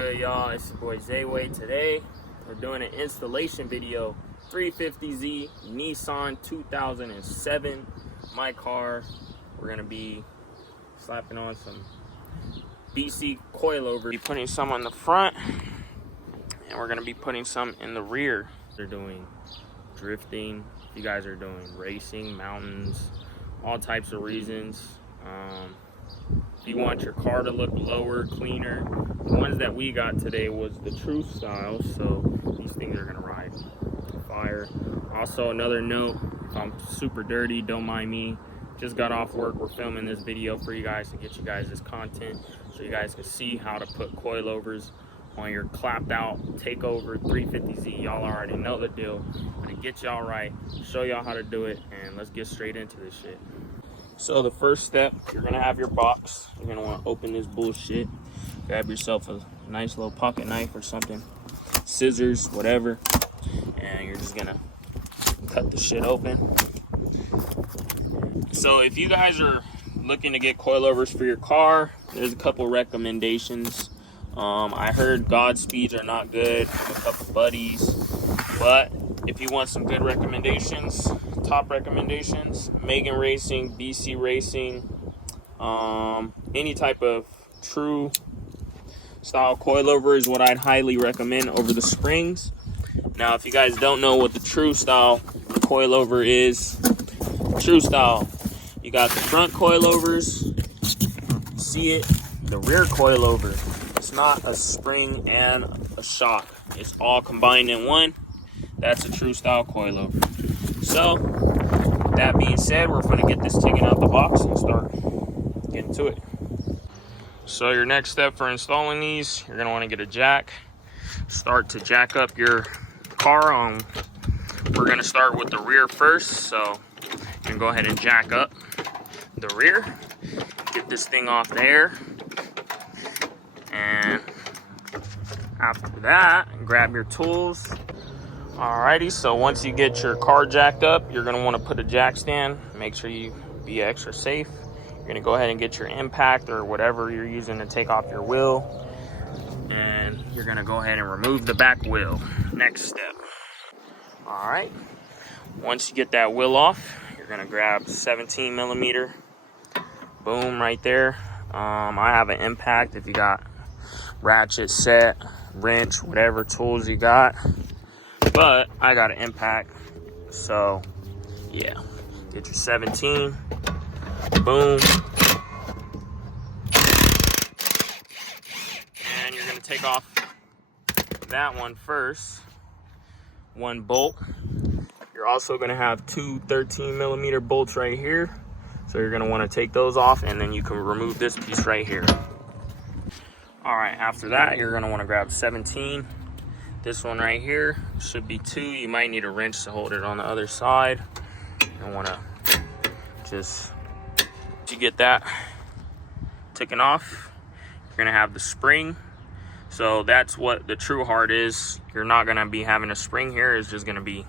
good, y'all? It's your boy Zayway. Today we're doing an installation video. 350Z Nissan 2007, my car. We're gonna be slapping on some BC coilovers. Be putting some on the front, and we're gonna be putting some in the rear. They're doing drifting. You guys are doing racing, mountains, all types of reasons. If you want your car to look lower, cleaner, the ones that we got today was the true style, so these things are gonna ride fire. Also, another note, if I'm super dirty, don't mind me. Just got off work. We're filming this video for you guys to get you guys this content so you guys can see how to put coilovers on your clapped out takeover 350Z. Y'all already know the deal. I'm gonna get y'all right, show y'all how to do it, and let's get straight into this shit. So the first step, you're gonna have your box. You're gonna wanna open this bullshit. Grab yourself a nice little pocket knife or something, scissors, whatever, and you're just gonna cut the shit open. So if you guys are looking to get coilovers for your car, there's a couple recommendations. I heard Godspeeds are not good from a couple buddies, but if you want some good recommendations, top recommendations, Megan Racing, BC Racing, any type of true style coilover is what I'd highly recommend over the springs. Now, if you guys don't know what the true style coilover is, true style, you got the front coilovers, see it, the rear coilover. It's not a spring and a shock. It's all combined in one. That's a true style coilover. So, with that being said, we're going to get this taken out the box and start getting to it. So your next step for installing these, you're going to want to get a jack. Start to jack up your car on. We're going to start with the rear first. So you can go ahead and jack up the rear. Get this thing off there. And after that, grab your tools. Alrighty, so once you get your car jacked up, you're gonna wanna put a jack stand. Make sure you be extra safe. You're gonna go ahead and get your impact or whatever you're using to take off your wheel. And you're gonna go ahead and remove the back wheel. Next step. Alright, once you get that wheel off, you're gonna grab 17 millimeter. Boom, right there. I have an impact if you got ratchet, set, wrench, whatever tools you got. But I got an impact, so yeah, get your 17, boom, and you're gonna take off that one first, one bolt. You're also gonna have two 13 millimeter bolts right here, so you're gonna wanna take those off, and then you can remove this piece right here. All right, after that, you're gonna wanna grab 17. This one right here should be 2. You might need a wrench to hold it on the other side. You want to just, to get that taken off, you're going to have the spring. So that's what the true hard is. You're not going to be having a spring here. It's just going to be,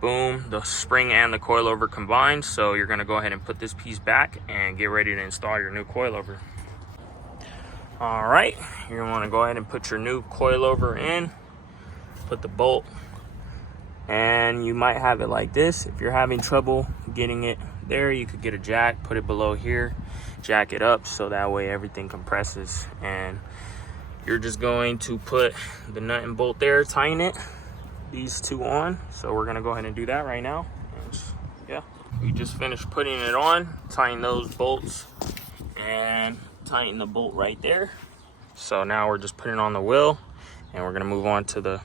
boom, the spring and the coilover combined. So you're going to go ahead and put this piece back and get ready to install your new coilover. All right, you're going to want to go ahead and put your new coilover in. Put the bolt, and you might have it like this. If you're having trouble getting it there, you could get a jack, put it below here, jack it up, so that way everything compresses. And you're just going to put the nut and bolt there, tighten it, these two on. So we're gonna go ahead and do that right now. And yeah, we just finished putting it on, tighten those bolts, and tighten the bolt right there. So now we're just putting it on the wheel, and we're gonna move on to the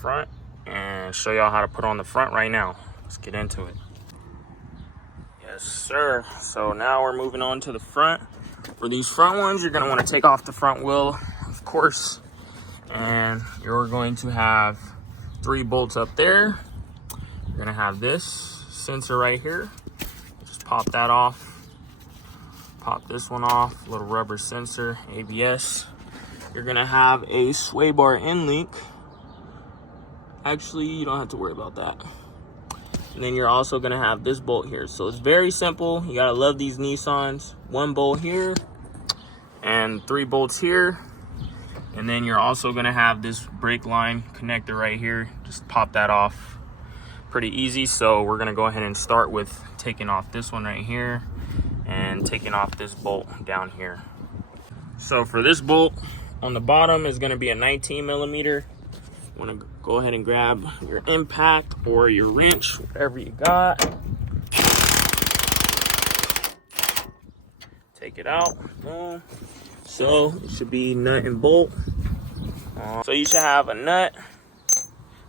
front and show y'all how to put on the front right now. Let's get into it. Yes, sir. So now we're moving on to the front. For these front ones, you're going to want to take off the front wheel, of course, and you're going to have 3 bolts up there. You're going to have this sensor right here. Just pop that off. Pop this one off, little rubber sensor, ABS. You're going to have a sway bar end link. Actually, you don't have to worry about that. And then you're also gonna have this bolt here. So it's very simple. You gotta love these Nissans. 1 bolt here and 3 bolts here. And then you're also gonna have this brake line connector right here. Just pop that off pretty easy. So we're gonna go ahead and start with taking off this one right here and taking off this bolt down here. So for this bolt on the bottom is gonna be a 19 millimeter. Wanna go ahead and grab your impact or your wrench, whatever you got. Take it out, boom. So it should be nut and bolt. So you should have a nut,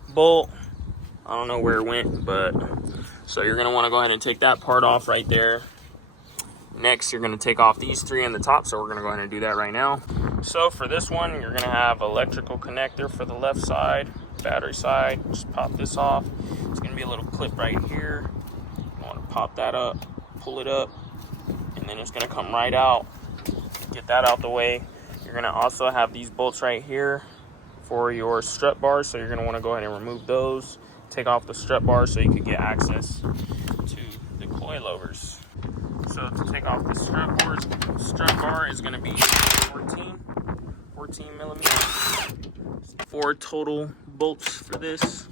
bolt. I don't know where it went, but so you're gonna wanna go ahead and take that part off right there. Next, you're gonna take off these three in the top, so we're gonna go ahead and do that right now. So for this one, you're gonna have electrical connector for the left side, battery side. Just pop this off. It's gonna be a little clip right here. You wanna pop that up, pull it up, and then it's gonna come right out. Get that out the way. You're gonna also have these bolts right here for your strut bars, so you're gonna wanna go ahead and remove those. Take off the strut bars so you can get access to the coilovers. So to take off the strut bar is gonna be 14 millimeters. 4 total bolts for this.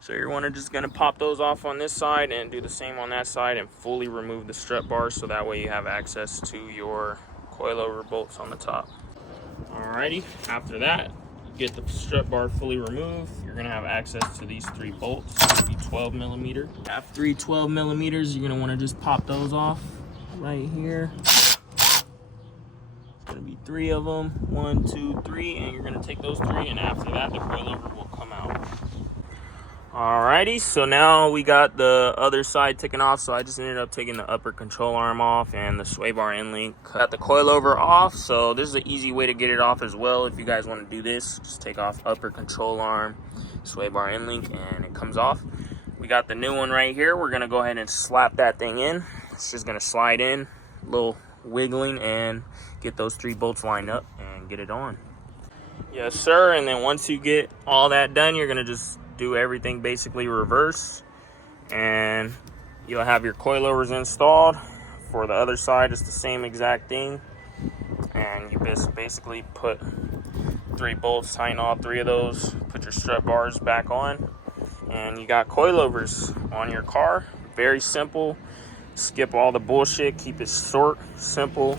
So you're just gonna pop those off on this side and do the same on that side and fully remove the strut bar, so that way you have access to your coilover bolts on the top. Alrighty, after that, you get the strut bar fully removed. You're gonna have access to these 3 bolts. It's gonna be 12 millimeter. After 3 12 millimeters, you're gonna wanna just pop those off right here. It's gonna be 3 of them, 1, 2, 3, and you're gonna take those 3, and after that, the coilover will come out. Alrighty, so now we got the other side taken off. So I just ended up taking the upper control arm off and the sway bar end link. Got the coilover off, so this is an easy way to get it off as well. If you guys want to do this, just take off upper control arm, sway bar end link, and it comes off. We got the new one right here. We're gonna go ahead and slap that thing in. It's just gonna slide in, a little wiggling, and get those 3 bolts lined up and get it on. Yes, sir. And then once you get all that done, you're gonna just do everything basically reverse, and you'll have your coilovers installed. For the other side, it's the same exact thing, and you basically put 3 bolts, tighten all 3 of those, put your strut bars back on, and you got coilovers on your car. Very simple. Skip all the bullshit, keep it short, simple,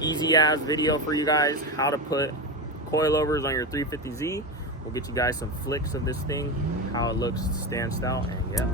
easy as video for you guys how to put coilovers on your 350Z. We'll get you guys some flicks of this thing, how it looks, stands out, and yeah.